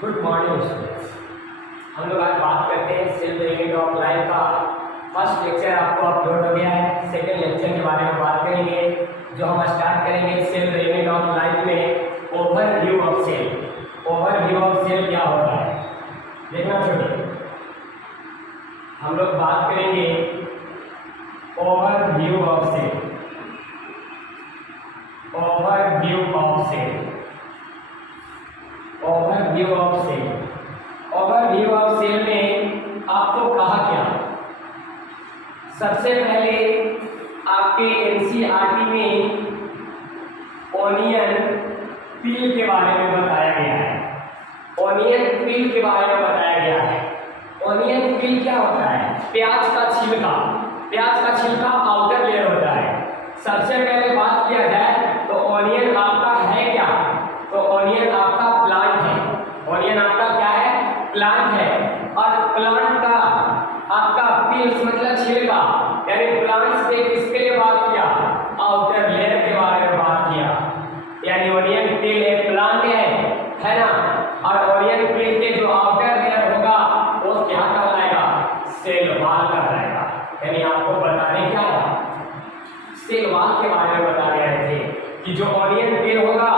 Good morning students. हम लोग आज बात करते हैं सेल्फ यूनिट ऑफ लाइफ का। फर्स्ट लेक्चर आपको अपलोड हो गया है। सेकंड लेक्चर के बारे में बात करेंगे, जो हम स्टार्ट करेंगे सेल्फ यूनिट ऑफ लाइफ में overview of cell. Overview of cell क्या होता है देखना छोड़िए, हम लोग बात करेंगे overview of cell. Overview of cell, overview of cell. Overview of cell में आपको कहा क्या, सबसे पहले आपके एनसीईआरटी में ओनियन पील के बारे में बताया गया है। ओनियन पील के बारे में बताया गया है। ओनियन पील क्या होता है? प्याज का छिलका। प्याज का छिलका आउटर लेयर होता है। सबसे पहले बात किया जाए तो ओनियन आपका है क्या, तो ओनियन आपका प्लांट है। ओनियन आपका क्या है? प्लांट है। और प्लांट का आपका पील्स मतलब छिलका, यानी प्लांट से किसके लिए बात किया? आउटर लेयर के बारे में बात किया। यानी ओनियन पील एक प्लांट है ना। और ओनियन पील के जो आउटर लेयर होगा वो क्या कहलाएगा? सेल वॉल कहलाएगा। यानी आपको बताने क्या है, सेल वॉल के बारे में बता रहे थे कि जो ओनियन पील होगा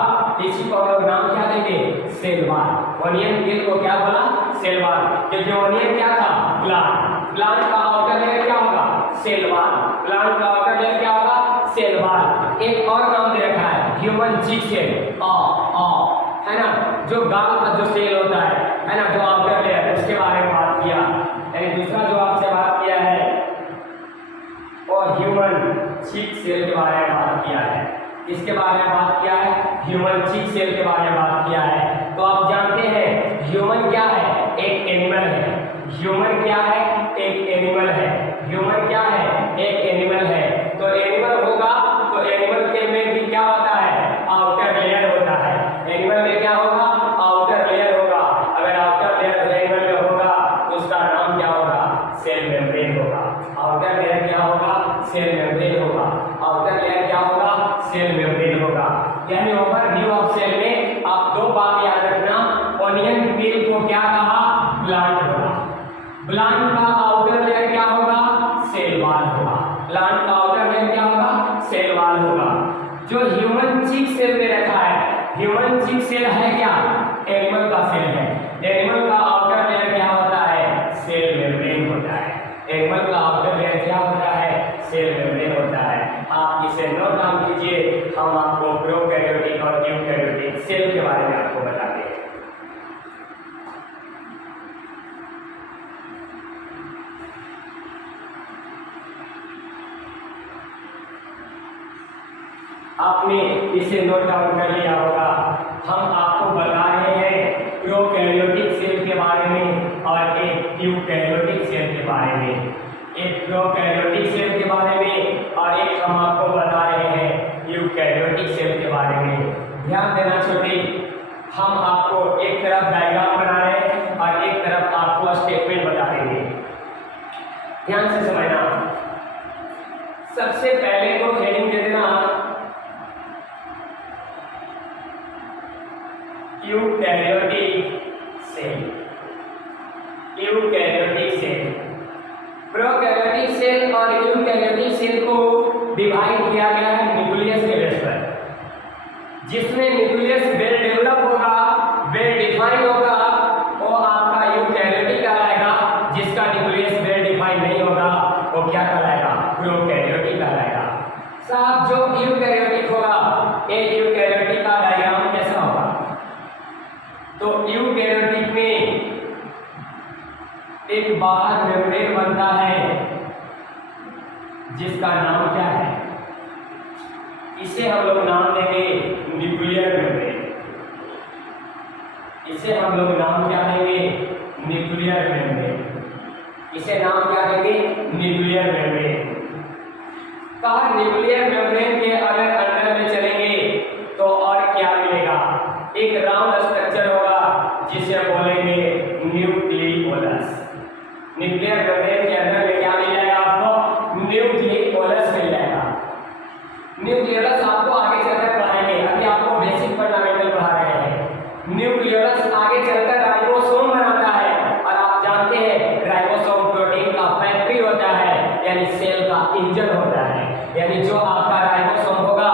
इसी को हम लोग नाम क्या देंगे? Cell wall. ओनियन पील को क्या बोला? Cell wall. क्योंकि ओनियन क्या था? प्लांट। प्लांट का आउटर लेयर क्या होगा? Cell wall. प्लांट का आउटर लेयर क्या होगा? Cell wall. एक और नाम दे रखा है ह्यूमन चीक सेल, है ना, जो गाल का जो सेल होता है ना, जो आउटर लेयर, उसके बारे में बात किया। यानी दूसरा जो आपसे बात किया है और ह्यूमन चीक सेल के बारे में बात किया है। इसके बारे में बात किया है, ह्यूमन चीक सेल के बारे में बात किया है। तो आप जानते हैं ह्यूमन क्या है? एक एनिमल है। ह्यूमन क्या है? एक एनिमल है। ह्यूमन क्या है? एक एनिमल है। तो एनिमल होगा तो एनिमल के में भी क्या होता है? आउटर लेयर होता है। एनिमल में क्या होगा? आउटर लेयर होगा। अगर आउटर लेयर एनिमल में होगा तो उसका नाम क्या होगा? सेल मेम्ब्रेन होगा। आउटर लेयर क्या होगा? सेल मेम्ब्रेन होगा। आउटर लेयर क्या होगा? सेल मेम्ब्रेन होगा। यानी ओवरव्यू ऑफ सेल में आप दो बात याद रखना। ओनियन पील को क्या कहा? प्लांट होगा। प्लांट का आउटर लेयर क्या होगा? सेल वॉल होगा। प्लांट का आउटर लेयर क्या होगा? सेल वॉल होगा। जो ह्यूमन चीक सेल में रखा है, ह्यूमन चीक सेल है क्या? एनिमल का सेल है। एनिमल का आउटर लेयर क्या होता है? सेल मेम्ब्रेन होता है। एनिमल का आउटर लेयर क्या होता है? सेल मेम्ब्रेन होता है। आप इसे नोट डाउन कीजिए, हम आपको प्रोकैरियोटिक और यूकैरियोटिक सेल के बारे में आपको बताते हैं। आपने इसे नोट डाउन कर लिया होगा। हम आपको बता रहे हैं प्रोकैरियोटिक सेल के बारे में और एक यूकैरियोटिक सेल के बारे में। एक प्रोकैरियोटिक सेल के बारे में और एक हम आपको बता रहे हैं यूकैरियोटिक सेल के बारे में। ध्यान देना छोटे, हम आपको एक तरफ डायग्राम बना रहे हैं और एक तरफ आपको स्टेटमेंट बता देंगे। ध्यान से समझना। सबसे पहले तो हेडिंग दे देना eukaryotic cell. Eukaryotic cell, prokaryotic cell और यूकैरियोटिक सेल को डिवाइड किया गया है न्यूक्लियस के बेस पर। जिसमें न्यूक्लियस वेल डेवलप होगा, वेल डिफाइन होगा, वो आपका यूकैरियोटिक कहलाएगा। जिसका न्यूक्लियस वेल डिफाइन नहीं होगा वो क्या कहलाएगा? प्रोकैरियोटिक कहलाएगा। साहब जो यूकैरियोटिक होगा, एक यूकैरियोटिक का डायग्राम कैसा होगा? तो यूकैरियोटिक में एक बाहर मेम्ब्रेन बनता है जिसका नाम क्या है? इसे हम लोग नाम देंगे न्यूक्लियर मेम्ब्रेन। इसे हम लोग नाम क्या देंगे? Nuclear membrane. इसे नाम क्या देंगे? Nuclear membrane. कहा न्यूक्लियर मेम्ब्रेन के अगर अंदर में चलेंगे तो और क्या मिलेगा? एक राउंड स्ट्रक्चर होगा जिसे बोलेंगे न्यूक्लियोलस। न्यूक्लियर मेम्ब्रेन के अंदर में क्या मिल जाएगा आपको? न्यूक्लियोलस मिल जाएगा। न्यूक्लियोलस आपको आगे चलकर पढ़ाएंगे, अभी आपको बेसिक फंडामेंटल पढ़ा रहे हैं। न्यूक्लियोलस आगे चलकर सेल का इंजन होता है। यानी जो आपका राइबोसोम होगा,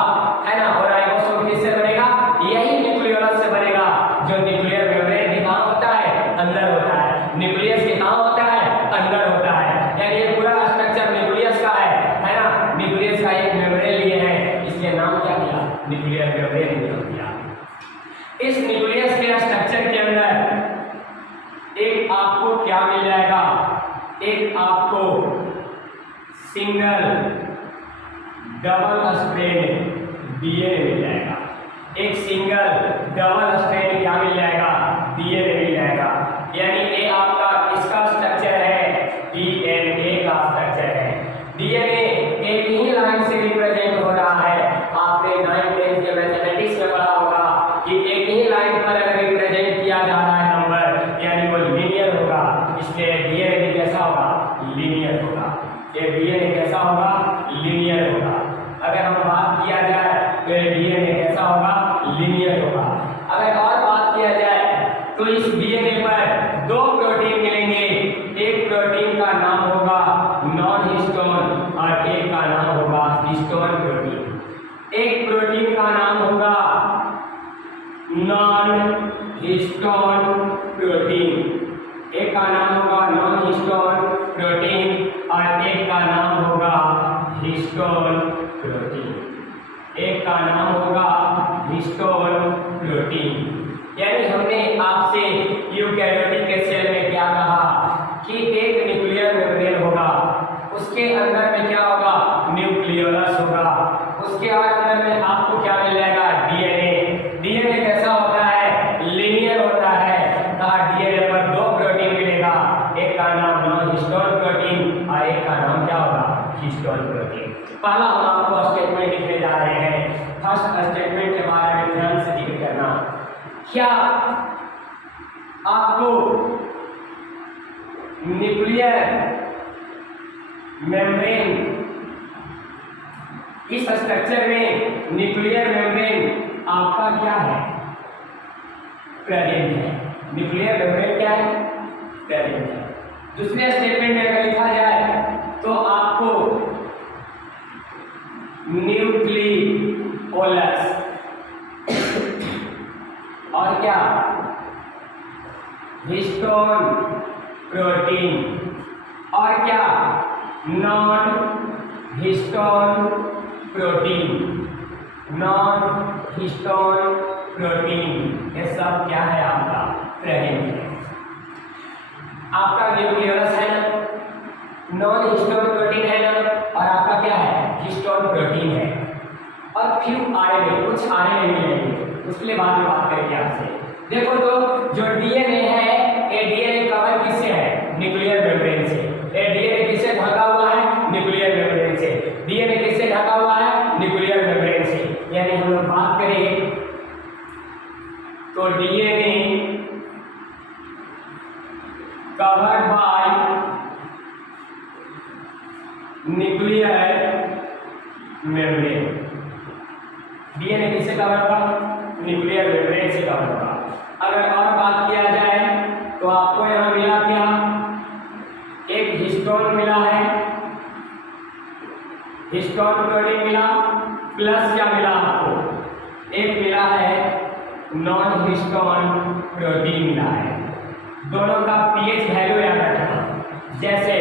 है ना, और राइबोसोम किससे बनेगा? यही न्यूक्लियोलस से बनेगा। जो न्यूक्लियर मेम्ब्रेन के कहाँ होता है? अंदर होता है। न्यूक्लियस के कहाँ होता है? अंदर होता है। यानी ये पूरा स्ट्रक्चर न्यूक्लियस का है ना। न्यूक्लियस का एक मेम्ब्रेन लिए है, इसके नाम क्या दिया? न्यूक्लियर मेम्ब्रेन दिया। इस न्यूक्लियस के स्ट्रक्चर के अंदर एक आपको क्या मिल जाएगा? एक आपको सिंगल डबल स्ट्रैंड डीएनए मिल जाएगा। एक सिंगल डबल स्ट्रैंड क्या मिल जाएगा? डीएनए मिल जाएगा। यानी ये आपका इसका स्ट्रक्चर है, डीएनए का स्ट्रक्चर है। डीएनए एक ही लाइन से रिप्रेजेंट हो रहा है। आपने 9th 10th के मैथमेटिक्स में पढ़ा होगा कि एक ही लाइन पर अगर रिप्रेजेंट किया जा रहा है नंबर, यानी वो लीनियर होगा। इसलिए डीएनए भी कैसा होगा? लीनियर होगा। ये डीएनए कैसा होगा? लीनियर होगा। अगर हम बात किया जाए तो ये डीएनए कैसा होगा? लीनियर होगा। अगर और बात किया जाए तो इस डीएनए पर दो प्रोटीन मिलेंगे। एक प्रोटीन का नाम होगा नॉन हिस्टोन और एक का नाम होगा हिस्टोन प्रोटीन। एक प्रोटीन का नाम होगा नॉन हिस्टोन प्रोटीन, एक का नाम होगा नॉन हिस्टोन प्रोटीन और एक का नाम होगा हिस्टोन प्रोटीन। एक का नाम होगा हिस्टोन प्रोटीन। यानी हमने आपसे यूकैरियोटिक के सेल में क्या कहा कि एक न्यूक्लियर मेम्ब्रेन होगा, उसके अंदर में क्या होगा? न्यूक्लियोलस होगा। उसके अंदर में आपको क्या मिल जाएगा? डीएनए। डीएनए कैसा होता है? लीनियर होता है। कहा डीएनए पर दो प्रोटीन मिलेगा, एक का नाम नॉन हिस्टोन प्रोटीन और एक का नाम क्या होगा? Histone protein. पहला हम आपको स्टेटमेंट लिखने जा रहे हैं। फर्स्ट स्टेटमेंट के बारे में ध्यान से जिक्र करना। क्या आपको न्यूक्लियर मेम्ब्रेन, इस स्ट्रक्चर में न्यूक्लियर मेम्ब्रेन आपका क्या है? प्रेजेंट है। न्यूक्लियर मेम्ब्रेन क्या है? प्रेजेंट है। दूसरे स्टेटमेंट में अगर लिखा जाए तो आपको न्यूक्लियोलस और क्या? हिस्टोन प्रोटीन और क्या? Non histone protein. Non histone protein ये सब क्या है? आपका प्रेजेंट है। आपका न्यूक्लियोलस है ना, नॉन हिस्टोन प्रोटीन है ना, और आपका क्या है? हिस्टोन प्रोटीन है। और फ्यू आरएनए, कुछ आरएनए मिलेंगे, उसके लिए बाद में बात करेंगे आपसे। देखो तो जो डीएनए है, ये डीएनए कवर किससे है? न्यूक्लियर मेम्ब्रेन से। ये डीएनए किससे ढका हुआ है? न्यूक्लियर मेम्ब्रेन से। डीएनए किससे ढका हुआ है? न्यूक्लियर मेम्ब्रेन से। यानी हम लोग बात करें तो DNA covered by nuclear membrane. DNA किससे कवर होगा? न्यूक्लियर मेम्ब्रेन से कवर होगा। अगर और बात किया जाए तो आपको यहां मिला क्या? एक हिस्टोन मिला है, हिस्टोन प्रोटीन मिला, प्लस क्या मिला आपको? एक मिला है नॉन हिस्टोन प्रोटीन मिला है। दोनों का पीएच वैल्यू याद रखना। जैसे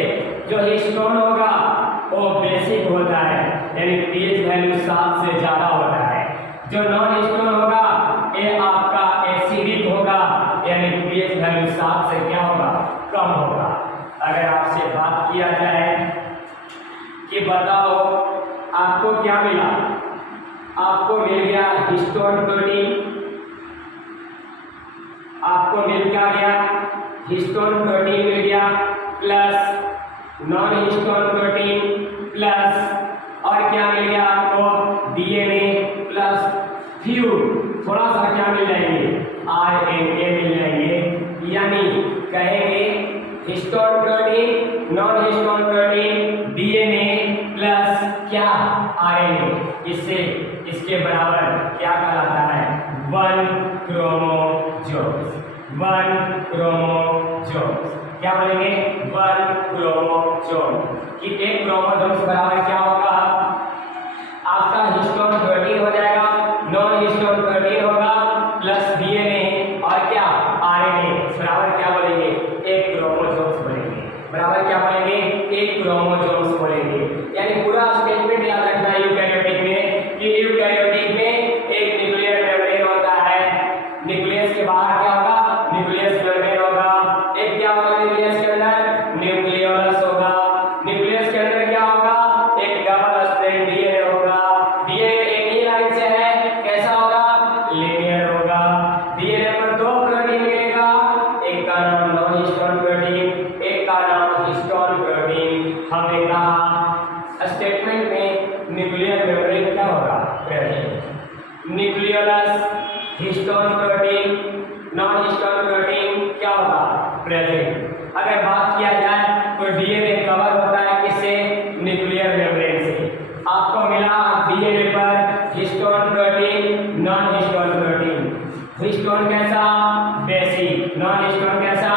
जो हिस्टोन होगा वो बेसिक होता है, यानी पीएच वैल्यू 7 से ज्यादा होता है। जो नॉन हिस्टोन होगा ये आपका एसिडिक होगा, यानी पीएच वैल्यू 7 से क्या होगा? कम होगा। अगर आपसे बात किया जाए कि बताओ आपको क्या मिला? आपको मिल गया हिस्टोन प्रोटीन, आपको मिल क्या गया? हिस्टोन प्रोटीन मिल गया, plus non histone protein, plus और क्या मिल गया आपको? डीएनए, प्लस फ्यू थोड़ा सा क्या मिल जाएंगे? आरएनए मिल जाएंगे। यानी कहेंगे histone protein, non histone protein, DNA plus क्या? आरएनए। इससे इसके बराबर क्या कहलाता है? 1 क्रोमोसोम्स। 1 क्रोमोसोम्स क्या बोलेंगे? 1 क्रोमोसोम। कि एक क्रोमोसोम्स बराबर क्या होगा, आपका हिस्टोन प्रोटीन हो जाएगा, नॉन हिस्टोन प्रोटीन होगा प्लस डीएनए और क्या आरएनए बराबर क्या बोलेंगे, एक क्रोमोसोम्स बोलेंगे, बराबर क्या बोलेंगे, एक क्रोमोसोम्स बोलेंगे। यानी पूरा स्टेटमेंट याद रखना है यूकैरियोटिक में कि यूकैरियोटिक में एक न्यूक्लियर मेम्ब्रेन होता है, न्यूक्लियस के बाहर क्या होगा, न्यूक्लियस मेम्ब्रेन होगा, एक क्या होगा न्यूक्लियस के अंदर, न्यूक्लियोलस होगा, न्यूक्लियस के अंदर क्या होगा, एक डबल स्ट्रैंड डीएनए होगा, डीएनए एक ही लाइन से है, कैसा होगा, लीनियर होगा, डीएनए पर दो प्रोटीन मिलेगा, एक का नाम नॉन हिस्टोन प्रोटीन, एक का नाम हिस्टोन प्रोटीन। हमने कहा स्टेटमेंट में न्यूक्लियर मेम्ब्रेन क्या होगा, protein, nucleolus histone protein, non histone protein क्या होगा, प्रेजेंट। अगर बात किया जाए तो डीएनए कवर होता है किससे, न्यूक्लियर मेम्ब्रेन से। आपको मिला डीएनए पर histone protein, non histone protein, histone कैसा, बेसिक, नॉन हिस्टोन कैसा,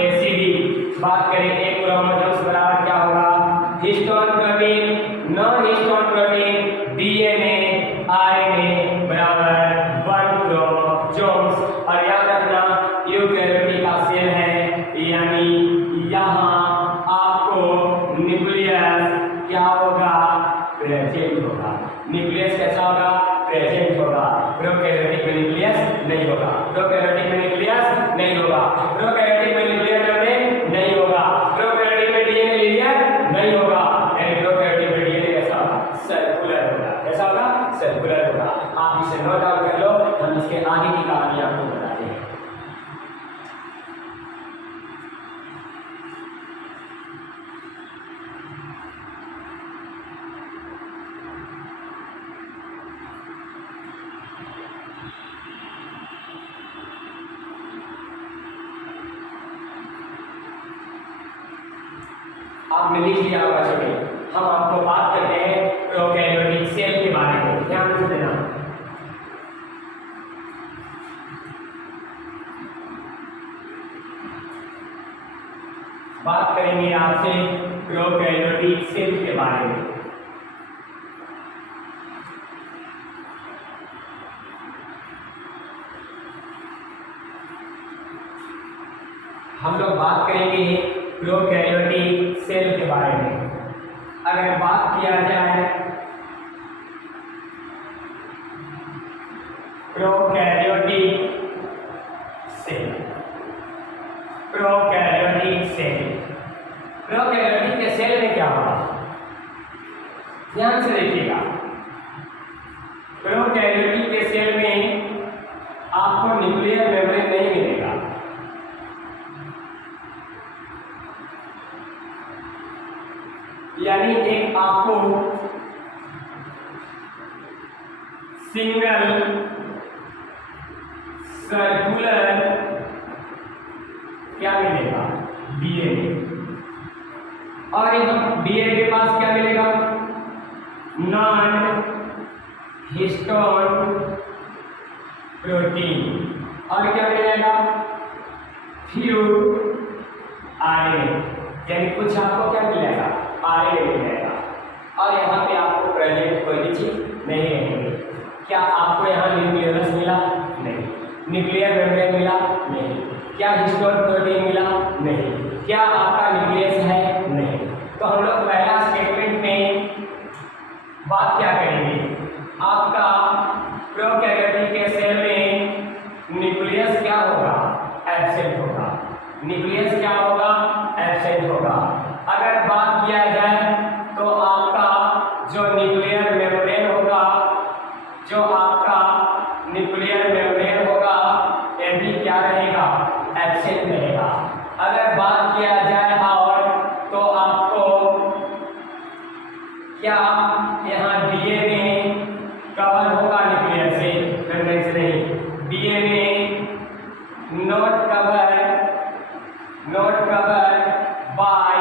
एसिडिक। बात करें एक क्रोमोसोम्स बराबर क्या होगा, histone protein, non histone protein, DNA RNA बराबर 1 क्रोमोसोम्स। और याद रखना यूकैरियोटिक का सेल है, यानी यहाँ आपको न्यूक्लियस क्या होगा, प्रेजेंट होगा, न्यूक्लियस कैसा होगा, प्रेजेंट होगा। प्रोकैरियोटिक में न्यूक्लियस नहीं होगा, प्रोकैरियोटिक में न्यूक्लियस नहीं होगा, प्रोकैरियोटिक में न्यूक्लियर मेम्ब्रेन नहीं होगा, प्रोकैरियोटिक में डीएनए लीनियर नहीं होगा, यानी प्रोकैरियोटिक में डीएनए कैसा होगा, सर्कुलर होगा, कैसा होगा, सर्कुलर होगा। आप इसे नोट डाउन कर लो, हम इसके आगे की कहानी आपको बताते हैं। आपने लिख लिया होगा सभी। हम आपको बात करते हैं प्रोकैरियोटिक सेल के बारे में, ध्यान से देना। बात करेंगे आपसे प्रोकैरियोटिक सेल के बारे में। हम लोग बात करेंगे प्रोकैरियोटिक सेल के बारे में। अगर बात किया जाए prokaryotic cell, prokaryotic cell, prokaryotic के सेल में क्या होगा, ध्यान से देखिएगा। प्रोकैरियोटिक के सेल में आपको न्यूक्लियर मेम्ब्रेन नहीं मिलेगा, यानी एक आपको सिंगल सर्कुलर क्या मिलेगा, डीएनए। और यहाँ डीएनए के पास क्या मिलेगा, नॉन हिस्टोन प्रोटीन, और क्या मिलेगा, फ्यू आरएनए, यानी कुछ आपको क्या मिलेगा, आरएनए मिलेगा। और यहाँ पे आपको प्रेजेंट कोई भी चीज नहीं रहेगी। क्या आपको यहाँ न्यूक्लियोलस मिला, नहीं, न्यूक्लियर मेम्ब्रेन मिला, नहीं, क्या हिस्टोन प्रोटीन मिला, नहीं, क्या आपका न्यूक्लियस है, नहीं। तो हम लोग पहला स्टेटमेंट में बात क्या करेंगे, आपका प्रोकैरियोटिक के सेल में न्यूक्लियस क्या होगा, एब्सेंट होगा, न्यूक्लियस क्या होगा, एब्सेंट होगा। अगर बात किया जाए तो आपका जो न्यूक्लियर मेम्ब्रेन होगा, जो आपका न्यूक्लियर मेम्ब्रेन होगा, ये भी क्या रहेगा, एब्सेंट रहेगा। अगर बात किया जाए और तो आपको क्या यहाँ डीएनए कवर होगा न्यूक्लियर से, मेम्ब्रेन से नहीं, DNA not cover by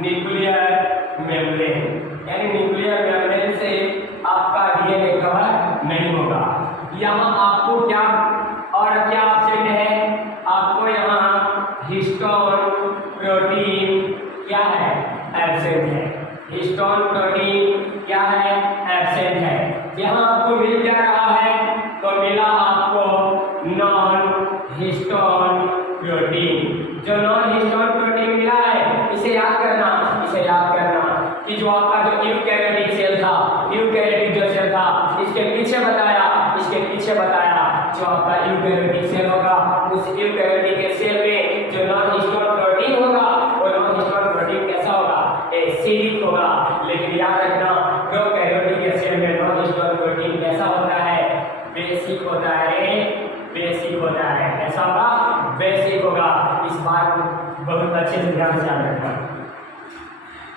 nuclear membrane, यानी न्यूक्लियर मेम्ब्रेन से आपका डीएनए कवर नहीं होगा। यहाँ आपको क्या और क्या एब्सेंट है, आपको यहाँ हिस्टोन प्रोटीन एब्सेंट है। हिस्टोन प्रोटीन क्या है? एब्सेंट है। यहाँ आपको मिल क्या रहा है? तो मिला आपको नॉन हिस्टोन प्रोटीन। जो नॉन हिस्टोन प्रोटीन मिला है इसे याद करना कि जो आपका जो यूकैरियोटिक सेल था, यूकैरियोटिक जो सेल था, इसके पीछे बताया जो आपका यूकैरियोटिक सेल होगा, उस यूकैरियोटिक सेल में जो नॉन हिस्टोन प्रोटीन होगा वो नॉन हिस्टोन प्रोटीन कैसा होगा? एसिडिक होगा। लेकिन याद रखना प्रोकैरियोटिक सेल में नॉन हिस्टोन प्रोटीन कैसा होता है? बेसिक होता है। कैसा होगा? बेसिक होगा। इस बात को बहुत अच्छे से ध्यान से याद रखना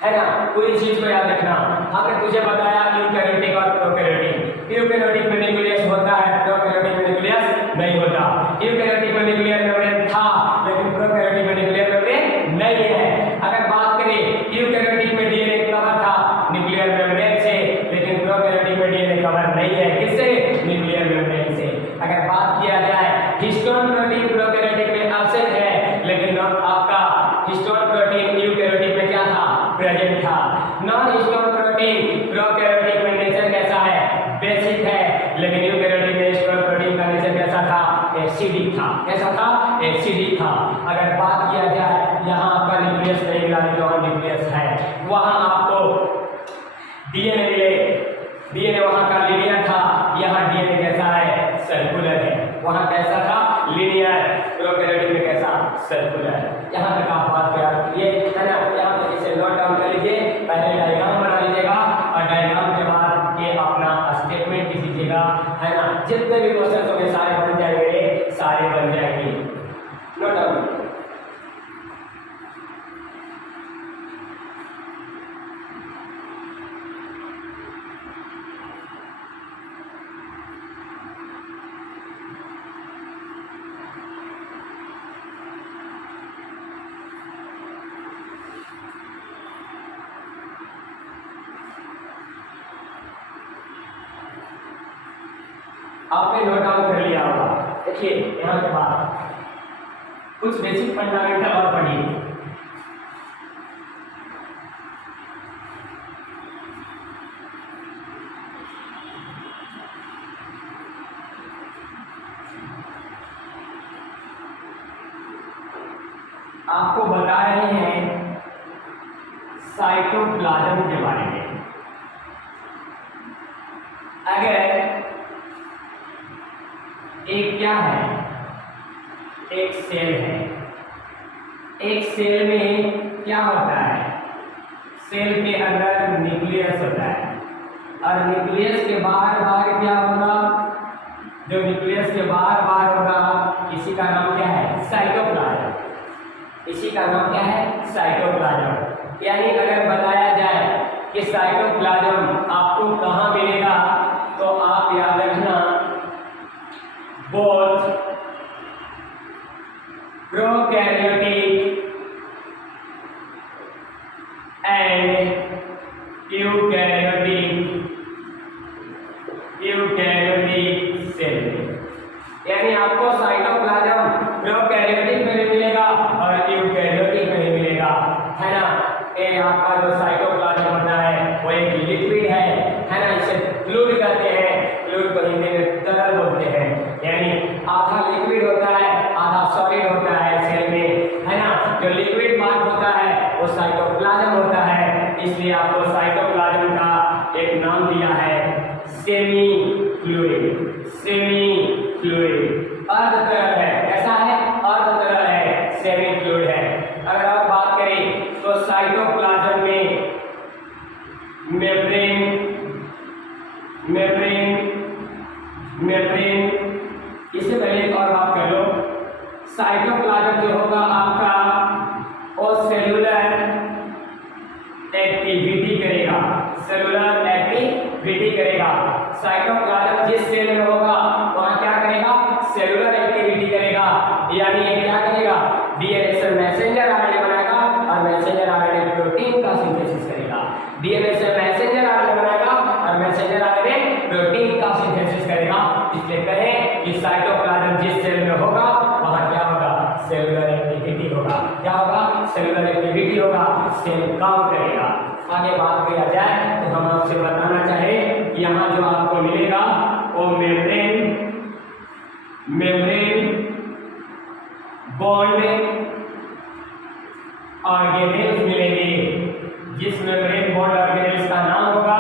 है ना, पूरी चीज को याद रखना। हमने तुझे बताया यूकैरियोटिक और प्रोकैरियोटिक। यूकैरियोटिक में न्यूक्लियस होता है, प्रोकैरियोटिक में न्यूक्लियस नहीं होता। यूकैरियोटिक में न्यूक्लियर मेम्ब्रेन था लेकिन प्रोकैरियोटिक में न्यूक्लियर मेम्ब्रेन नहीं है। अगर बात करें यूकैरियोटिक में डीएनए कवर था न्यूक्लियर मेम्ब्रेन से, लेकिन प्रोकैरियोटिक में डीएनए कवर नहीं है। किससे? न्यूक्लियर मेम्ब्रेन से। अगर बात किया जाए हिस्टोन प्रोटीन प्रोकैरियोटिक में एब्सेंट है, लेकिन आपका हिस्टोन प्रोटीन यूकैरियोटिक में क्या था? प्रेजेंट था। नॉन हिस्टोन प्रोटीन प्रोकैरियोटिक में नेचर कैसा है? बेसिक है। लेकिन यूकैरियोटिक में हिस्टोन प्रोटीन का नेचर कैसा था? एसिडिक था। कैसा था? एसिडिक था। अगर बात किया जाए यहाँ आपका न्यूक्लियस नहीं मिला, वहाँ न्यूक्लियस है, वहाँ आपको डीएनए मिले। डीएनए वहाँ का लीनियर था, यहाँ डीएनए कैसा है? सर्कुलर है। वहाँ कैसा था? लीनियर। प्रोकैरियोटिक में कैसा? सर्कुलर। यहाँ तक आप बात कर ये है ना, यहाँ पर इसे नोट डाउन कर लीजिए। पहले डायग्राम बना लीजिएगा और डायग्राम के बाद ये अपना स्टेटमेंट लिख लीजिएगा, है ना। जितने भी क्वेश्चन होंगे सारे बन जाएंगे। Note down. आपने नोट डाउन कर लिया होगा। देखिए यहाँ के बाद कुछ बेसिक फंडामेंटल और पढ़िए। आपको बता रहे हैं साइटोप्लाज्म के बारे में। अगर एक क्या है? एक सेल है। एक सेल में क्या होता है? सेल के अंदर न्यूक्लियस होता है और न्यूक्लियस के बाहर क्या होगा? जो न्यूक्लियस के बाहर होगा इसी का नाम क्या है? साइटोप्लाज्म। इसी का नाम क्या है? साइटोप्लाज्म। यानी अगर बताया जाए कि साइटोप्लाज्म आपको कहाँ मिलेगा, तो आप याद रखना both prokaryotic and eukaryotic cell. यानी आपको साइटोप्लाज्म प्रोकैरियोटिक में भी मिलेगा और यूकैरियोटिक में भी मिलेगा, है ना। ये आपका जो साइटोप्लाज्म होता है वो एक लिक्विड है ना। इसे फ्लूइड कहते हैं। फ्लूइड को हिंदी में तरल बोलते हैं। यानी आधा लिक्विड होता है, आधा सॉलिड होता है सेल में, है ना। जो लिक्विड पार्ट होता है वो साइटोप्लाज्म होता है। इसलिए आपको साइटोप्लाज्म का एक नाम दिया है सेमी फ्लूइड। अर्धतरल है। कैसा है? अर्धतरल है, सेमी फ्लूइड है। अगर आप बात करें तो साइटोप्लाज्म में मेम्ब्रेन इससे पहले एक और बात कर लो। साइटोप्लाज्म जो होगा आपका वो सेलुलर एक्टिविटी करेगा। साइटोप्लाज्म जिस सेल में होगा वहाँ क्या करेगा? सेलुलर एक्टिविटी करेगा। यानी ये क्या करेगा? डीएनए से मैसेंजर आरएनए बनाएगा और मैसेंजर आरएनए प्रोटीन का सिंथेसिस करेगा। डीएनए से मैसेंजर आरएनए बनाएगा और मैसेंजर आरएनए प्रोटीन का सिंथेसिस करेगा। इसलिए कहें कि साइटोप्लाज्म जिस सेल में होगा वहाँ क्या होगा? सेलुलर एक्टिविटी होगा। क्या होगा? सेलुलर एक्टिविटी होगा। सेल काम करेगा। आगे बात किया जाए तो हम आपसे बताना चाहे कि यहाँ जो आपको मिलेगा वो मेम्ब्रेन बॉन्ड ऑर्गेनेल्स मिलेंगे। जिस मेम्ब्रेन बॉन्ड ऑर्गेनेल्स का नाम होगा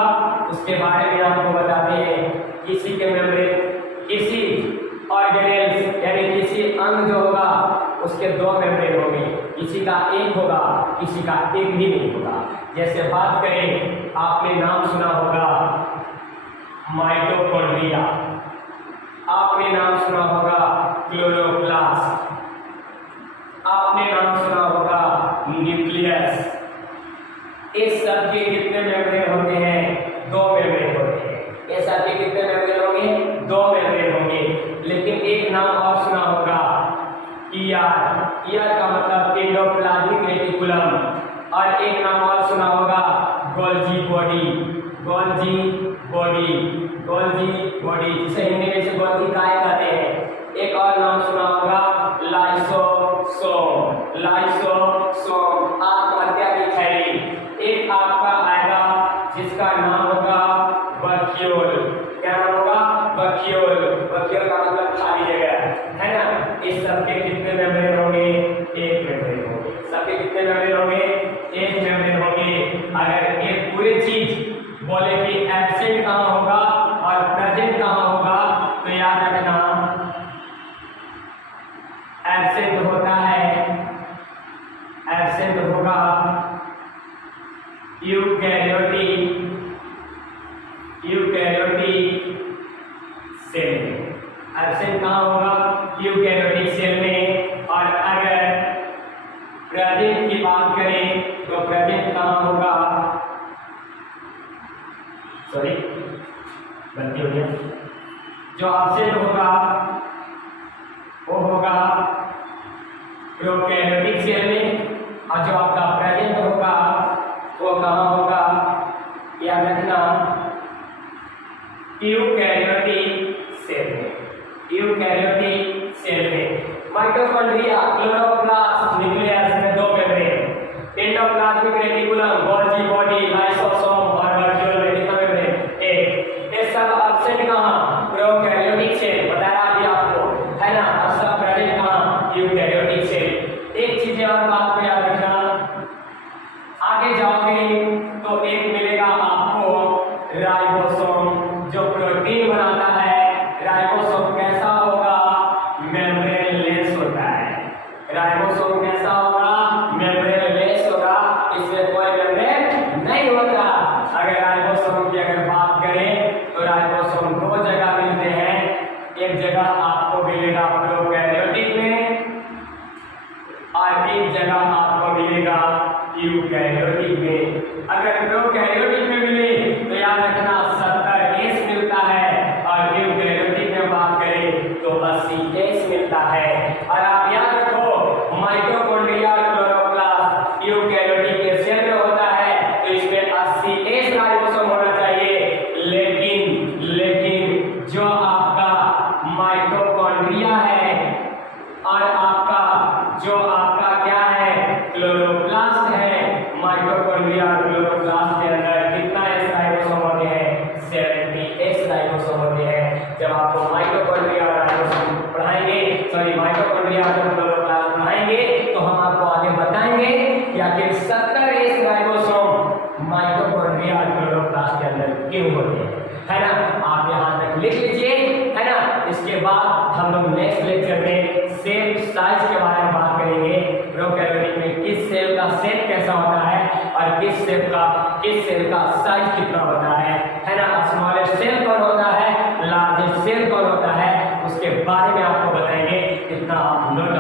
उसके बारे में आपको बताते हैं। किसी के मेम्ब्रेन किसी ऑर्गेनेल्स यानी किसी अंग जो होगा उसके दो मेम्ब्रेन होंगे, किसी का एक होगा, किसी का एक भी नहीं होगा। जैसे बात करें, आपने नाम सुना होगा माइटोकॉन्ड्रिया, आपने नाम सुना होगा क्लोरोप्लास्ट, आपने नाम सुना होगा न्यूक्लियस। इस सब के कितने मेम्ब्रेन होते हैं? दो मेम्ब्रेन होते हैं। ये सब के कितने मेम्ब्रेन होंगे? दो मेम्ब्रेन होंगे। लेकिन एक नाम और सुना होगा ईआर का मतलब एंडोप्लाज्मिक रेटिकुलम, और एक नाम और सुना होगा गोल्जी बॉडी, जिसे हिंदी में से गोल्जी काय कहते हैं। एक और नाम सुना होगा लाइसोसोम, आत्महत्या की थैली। एक आपका आएगा जिसका नाम होगा वैक्यूल। क्या नाम होगा? वैक्यूल का मतलब खाली जगह, है ना। इस सबके कितने मेम्ब्रेन होंगे? एक मेम्ब्रेन होंगे। सबके कितने मेम्ब्रेन होंगे? एक मेम्ब्रेन होंगे। अगर एक पूरी चीज बोले कि एब्सेंट कहाँ होगा और प्रेजेंट कहाँ होगा, तो याद रखना एब्सेंट होगा यूकैरियोटिक सेल में। एब्सेंट कहाँ होगा? यूकैरियोटिक सेल में। और अगर प्रेजेंट की बात करें तो प्रेजेंट कहाँ होगा? सॉरी, गलती हो गया। जो एब्सेंट होगा वो होगा प्रोकैरियोटिक सेल में, और जो आपका प्रेजेंट होगा वो कहाँ होगा? याद रखना यूकैरियोटिक सेल में। माइटोकॉन्ड्रिया, क्लोरोप्लास्ट, न्यूक्लियस में दो membrane, endoplasmic reticulum, Golgi body, lysosome और वैक्यूल में कितना मेम्ब्रेन? एक। ये सब एब्सेंट कहाँ? प्रोकैरियोटिक सेल, बताया अभी आपको, है ना। और सब प्रेजेंट कहाँ? Eukaryotic cell. एक चीज और बात को याद रखना, आगे जाओगे तो एक मिलेगा आपको राइबोसोम, जो प्रोटीन बनाता है। राइबोसोम कैसा होगा? मेम्ब्रेन लेस होता है। राइबोसोम कैसा होगा? मेम्ब्रेन लेस होगा, इसमें कोई मेम्ब्रेन नहीं होता। अगर राइबोसोम की अगर बात करें तो राइबोसोम दो जगह मिलते हैं। एक जगह आपको मिलेगा प्रोकैरियोटिक में और एक जगह आपको मिलेगा यूकैरियोटिक में। अगर प्रोकैरियोटिक में मिले तो याद रखना 70S मिलता है, और यूकैरियोटिक में बात करें तो 80S मिलता है। और आप याद रखो, माइटोकॉन्ड्रिया और क्लोरोप्लास्ट यूकैरियोटिक के सेल में होता है, तो इसमें 80S राइबोसोम होना चाहिए। लेकिन जो आपका माइटोकॉन्ड्रिया है और जो आपका क्या है? क्लोरोप्लास्ट है। माइटोकॉन्ड्रिया और क्लोरोप्लास्ट के अंदर कितना S राइबोसोम होते हैं? 70S राइबोसोम होते हैं। जब आपको माइटोकॉन्ड्रिया और क्लोरोप्लास्ट पढ़ाएंगे तो हम आपको आगे बताएंगे कि आखिर 70S राइबोसोम माइटोकॉन्ड्रिया और क्लोरोप्लास्ट के अंदर क्यों होते हैं, है ना। आप यहाँ तक लिख लीजिए, है ना। इसके बाद हम लोग नेक्स्ट लेक्चर में सेल साइज के बारे में बात करेंगे। प्रोकैरियोटिक में किस सेल का शेप कैसा होता है और किस सेल का साइज कितना होता है ना। स्मॉलेस्ट सेल कौन होता है, लार्जेस्ट सेल कौन होता है, उसके बारे में आपको बताएंगे। इतना आप नोट